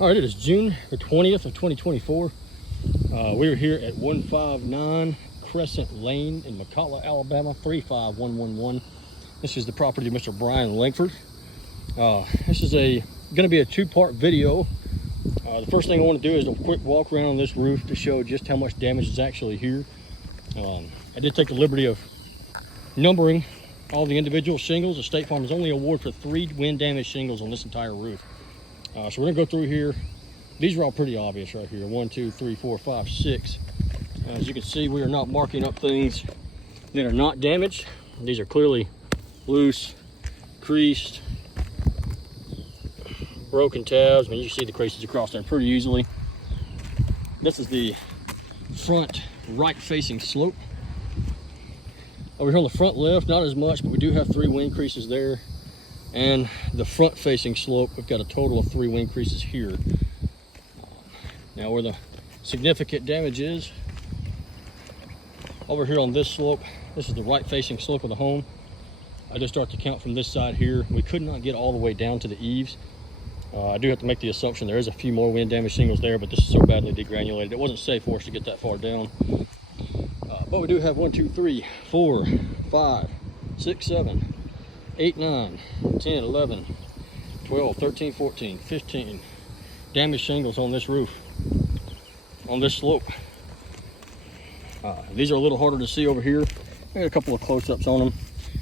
All right, it is June the 20th of 2024. We are here at 159 Crescent Lane in McCalla, Alabama, 35111. This is the property of Mr. Brian Langford. This is going to be a two-part video. The first thing I want to do is a quick walk around on this roof to show just how much damage is actually here. I did take the liberty of numbering all the individual shingles. The State Farm has only awarded for 3 wind damage shingles on this entire roof. So we're gonna go through here. These are all pretty obvious right here. 1, 2, 3, 4, 5, 6. As you can see, we are not marking up things that are not damaged. These are clearly loose, creased, broken tabs. I mean, you can see the creases across there pretty easily. This is the front right facing slope. Over here on the front left, not as much, but we do have 3 wind creases there. And the front facing slope, we've got a total of 3 wind creases here. Now where the significant damage is, over here on this slope, this is the right facing slope of the home. I just start to count from this side here. We could not get all the way down to the eaves. I do have to make the assumption there is a few more wind damage shingles there, but this is so badly degranulated, it wasn't safe for us to get that far down. But we do have 1, 2, 3, 4, 5, 6, 7, 8, 9, 10, 11, 12, 13, 14, 15 damaged shingles on this roof, on this slope. These are a little harder to see over here. I got a couple of close-ups on them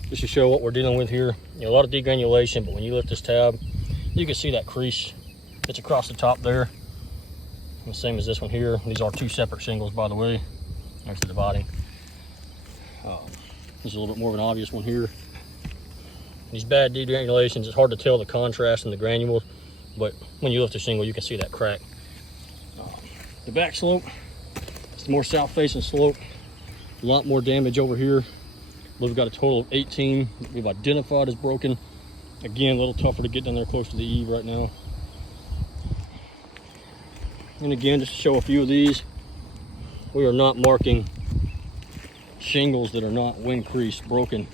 just to show what we're dealing with here. You know, a lot of degranulation, but when you lift this tab, you can see that crease. It's across the top there. The same as this one here. These are 2 separate shingles, by the way. There's the dividing. This is a little bit more of an obvious one here. These bad degranulations, it's hard to tell the contrast in the granules, but when you lift the shingle, you can see that crack. The back slope, it's the more south-facing slope. A lot more damage over here. We've got a total of 18 we've identified as broken. Again, a little tougher to get down there close to the eave right now. And again, just to show a few of these, we are not marking shingles that are not wind creased, broken.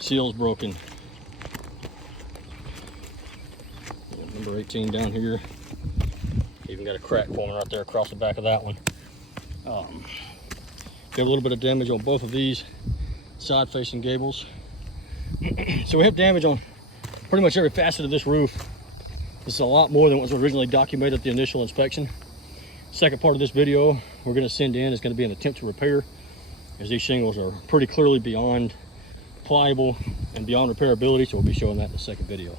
Seals broken. Number 18 down here. Even got a crack forming right there across the back of that one. Got a little bit of damage on both of these side facing gables. So we have damage on pretty much every facet of this roof. This is a lot more than what was originally documented at the initial inspection. Second part of this video we're going to send in is going to be an attempt to repair, as these shingles are pretty clearly beyond pliable and beyond repairability, so we'll be showing that in the second video.